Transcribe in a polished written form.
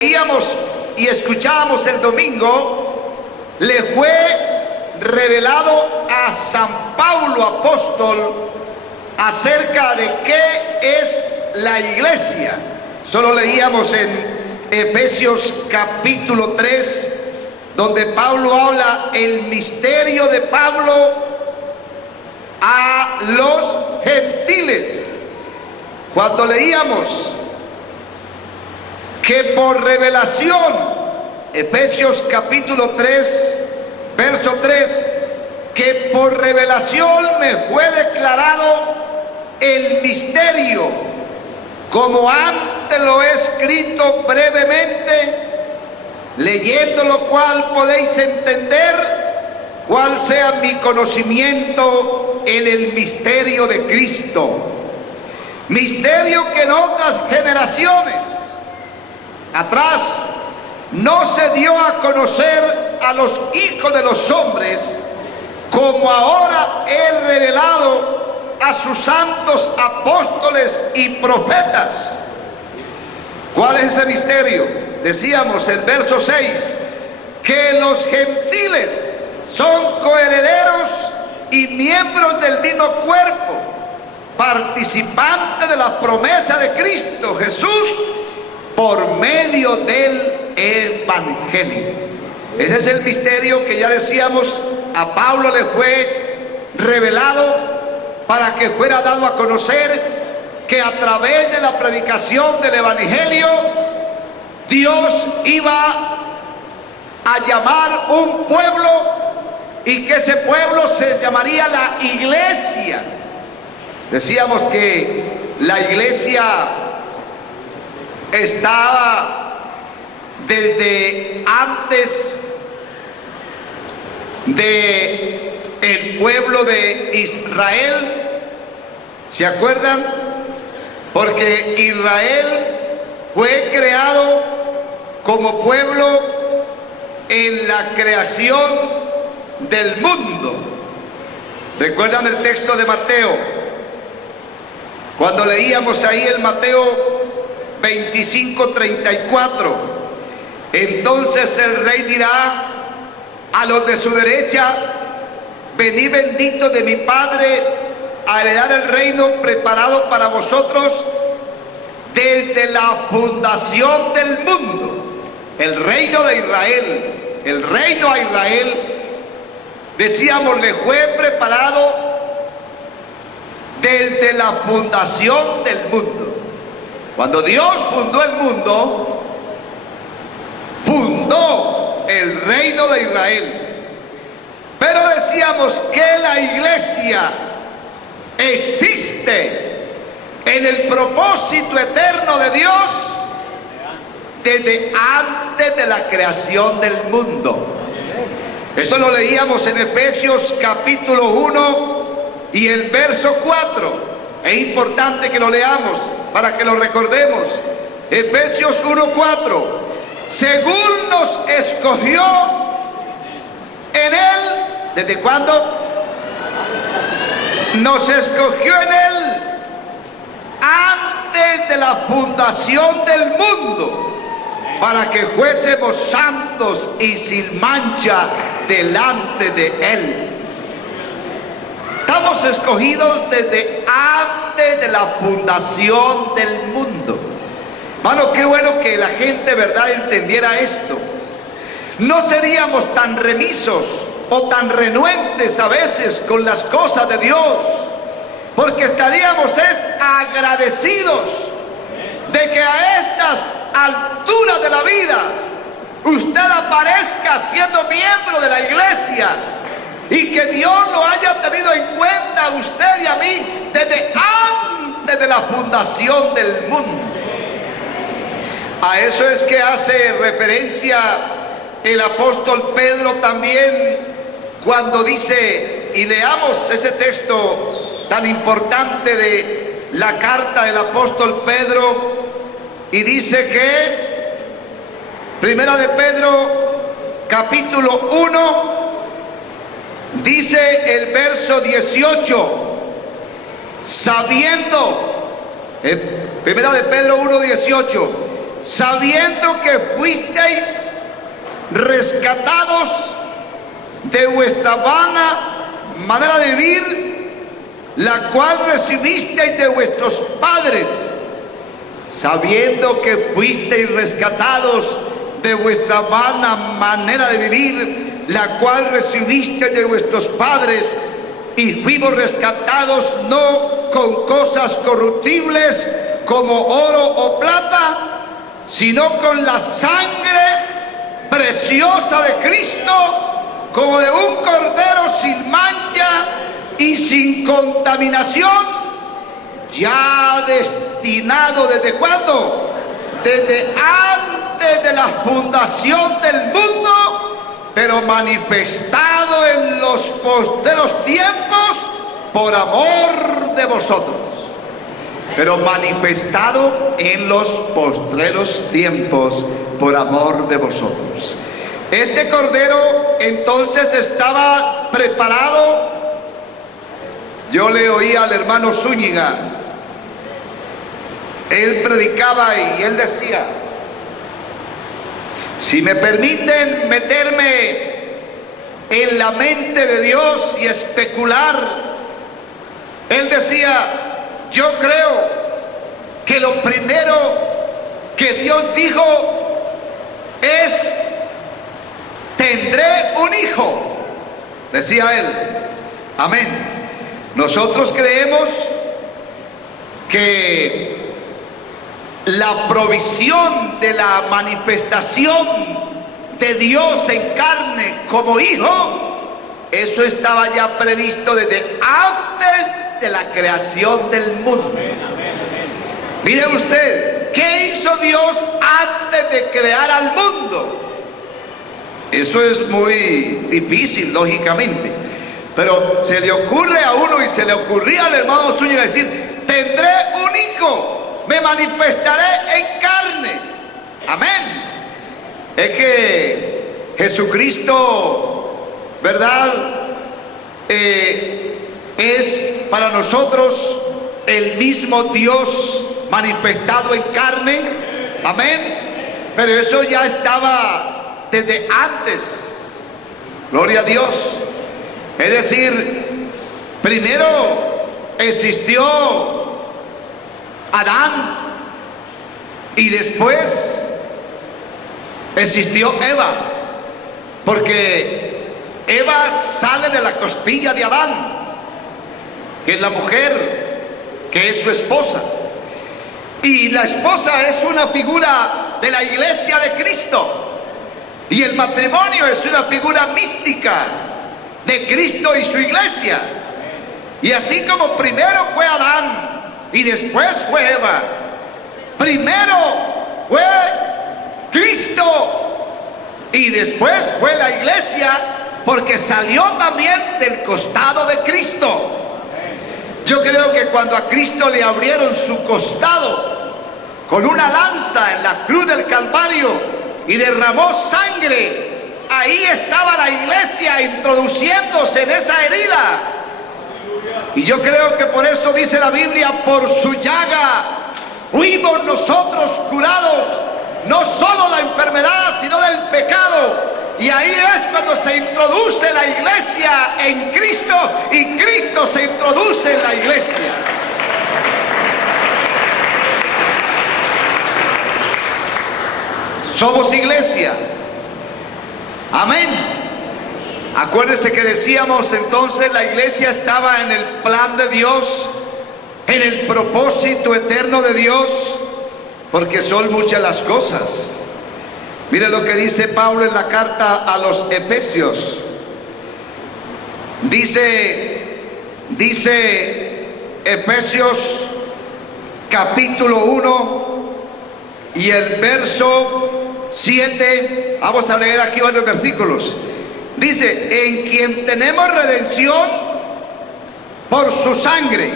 Leíamos y escuchábamos el domingo, le fue revelado a San Pablo apóstol acerca de qué es la iglesia. Solo leíamos en Efesios capítulo 3, donde Pablo habla el misterio de Pablo a los gentiles. Cuando leíamos que por revelación, Efesios capítulo 3, verso 3, que por revelación me fue declarado el misterio, como antes lo he escrito brevemente, leyendo lo cual podéis entender cuál sea mi conocimiento en el misterio de Cristo. Misterio que en otras generaciones atrás no se dio a conocer a los hijos de los hombres, como ahora he revelado a sus santos apóstoles y profetas. ¿Cuál es ese misterio? Decíamos el verso 6, que los gentiles son coherederos y miembros del mismo cuerpo, participantes de la promesa de Cristo Jesús por medio del evangelio. Ese es el misterio que ya decíamos, a Pablo le fue revelado para que fuera dado a conocer que a través de la predicación del evangelio Dios iba a llamar un pueblo y que ese pueblo se llamaría la iglesia. Decíamos que la iglesia estaba desde antes de el pueblo de Israel. ¿Se acuerdan? Porque Israel fue creado como pueblo en la creación del mundo. ¿Recuerdan el texto de Mateo? Cuando leíamos ahí el Mateo 25:34, entonces el rey dirá a los de su derecha: venid benditos de mi Padre, a heredar el reino preparado para vosotros desde la fundación del mundo. El reino de Israel, el reino a Israel, decíamos, le fue preparado desde la fundación del mundo. Cuando Dios fundó el mundo, fundó el reino de Israel. Pero decíamos que la iglesia existe en el propósito eterno de Dios desde antes de la creación del mundo. Eso lo leíamos en Efesios capítulo 1 y el verso 4. Es importante que lo leamos para que lo recordemos. Efesios 1:4. Según nos escogió en él. ¿Desde cuándo? Nos escogió en él antes de la fundación del mundo, para que fuésemos santos y sin mancha delante de él. Estamos escogidos desde antes de la fundación del mundo. Hermano, qué bueno que la gente, ¿verdad?, entendiera esto. No seríamos tan remisos o tan renuentes a veces con las cosas de Dios, porque estaríamos agradecidos de que a estas alturas de la vida usted aparezca siendo miembro de la iglesia y que Dios lo haya tenido en cuenta a usted y a mí desde antes de la fundación del mundo. A eso es que hace referencia el apóstol Pedro también cuando dice, y leamos ese texto tan importante de la carta del apóstol Pedro, y dice que Primera de Pedro capítulo 1 dice el verso 18, sabiendo, Primera de Pedro 1:18, sabiendo que fuisteis rescatados de vuestra vana manera de vivir, la cual recibisteis de vuestros padres, sabiendo que fuisteis rescatados de vuestra vana manera de vivir, la cual recibisteis de vuestros padres, y fuimos rescatados no con cosas corruptibles como oro o plata, sino con la sangre preciosa de Cristo, como de un cordero sin mancha y sin contaminación, ya destinado ¿desde cuándo? Desde antes de la fundación del mundo, pero manifestado en los postreros tiempos por amor de vosotros. Pero manifestado en los postreros tiempos por amor de vosotros. Este cordero entonces estaba preparado. Yo le oí al hermano Zúñiga, él predicaba y él decía, si me permiten meterme en la mente de Dios y especular, él decía, yo creo que lo primero que Dios dijo es, tendré un hijo, decía él. Amén. Nosotros creemos que la provisión de la manifestación de Dios en carne como hijo, eso estaba ya previsto desde antes de la creación del mundo. Mire usted, ¿qué hizo Dios antes de crear al mundo? Eso es muy difícil, lógicamente, pero se le ocurre a uno y se le ocurría al hermano Zúñiga decir, tendré un hijo, me manifestaré en carne. Amén. Es que Jesucristo, ¿verdad? Es para nosotros el mismo Dios manifestado en carne. Amén. Pero eso ya estaba desde antes. Gloria a Dios. Es decir, primero existió Adán y después existió Eva, porque Eva sale de la costilla de Adán, que es la mujer, que es su esposa, y la esposa es una figura de la iglesia de Cristo, y el matrimonio es una figura mística de Cristo y su iglesia. Y así como primero fue Adán y después fue Eva, primero fue Cristo y después fue la iglesia, porque salió también del costado de Cristo. Yo creo que cuando a Cristo le abrieron su costado con una lanza en la cruz del Calvario y derramó sangre, ahí estaba la iglesia introduciéndose en esa herida. Y yo creo que por eso dice la Biblia, por su llaga fuimos nosotros curados, no solo la enfermedad, sino del pecado. Y ahí es cuando se introduce la iglesia en Cristo y Cristo se introduce en la iglesia. Somos iglesia. Amén. Acuérdense que decíamos entonces la iglesia estaba en el plan de Dios, en el propósito eterno de Dios, porque son muchas las cosas. Mire lo que dice Pablo en la carta a los Efesios. Dice Efesios capítulo 1 y el verso 7. Vamos a leer aquí varios versículos. Dice, en quien tenemos redención por su sangre,